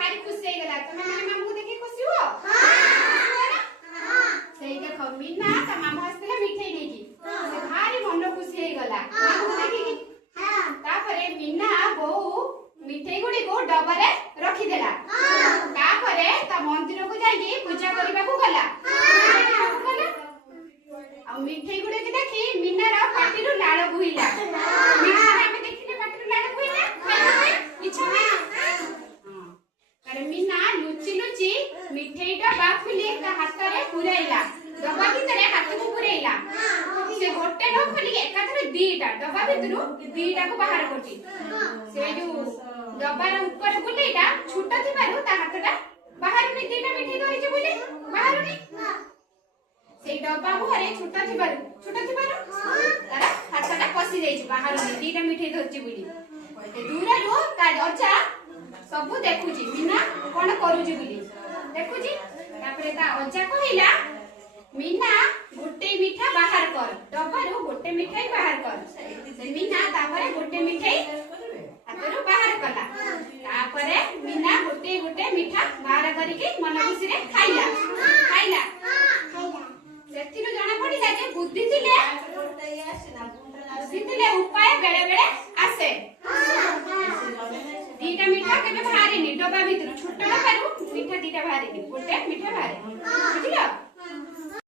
भारी खुशी हो गला तमे माने मामू को देखि खुशी हो सेई देखो मीना ता मामू हसले मिठाई देकी से भारी मन खुशी हो गला मामू को देखि तापरे मीना बहु मिठाई गुडी को डब्बा रखी देला तापरे ता मंदिर को जाई पूजा करबा को गला आ मिठाई गुडी के देखि मीना रा पाटी रु लाळ बुइला मिठाई हमें देखिले पाटी रु लाळ बुइला खाइ इच्छा नहीं अरे मीना लुची लुची मिठाई डब्बा खुली ता हाथ रे पुराइला डब्बा भीतर हाथ को पुराइला से गोटे न खोली एकाथरे दीटा डब्बा भीतरु दीटा को बाहर करती से जो डब्बा रे ऊपर गुलेटा छोटा थिबारु ता हाथटा बाहर नि दीटा मिठाई धरि जे बोले बाहर नि से डब्बा भरे छोटा थिबारु तारा हाथटा पसी जाई छै बाहर नि दीटा मिठाई धरि बोली दूर रो ता अजा सब देखु छी मीना कोन करू छी बोली देखु छी तापरे ता अजा कहिला मीना गोटे मिठा बाहर कर डब्बा रो गोटे मिठाई बाहर कर से मीना तापरे गोटे मिठाई हातरो बाहर कला तापरे मीना गोटे गोटे मिठा बाहर करिके मन खुशी रे खाइला सेतिरो जणा पडिला जे बुद्धि थिले उपाय बेले बेले आसे दीटा मिठा केबे बाहरिनी डब्बा भीतर छोटा डब्बारू मिठा दीटा बाहरिनी गोटे मिठा बाहरे बुझिलो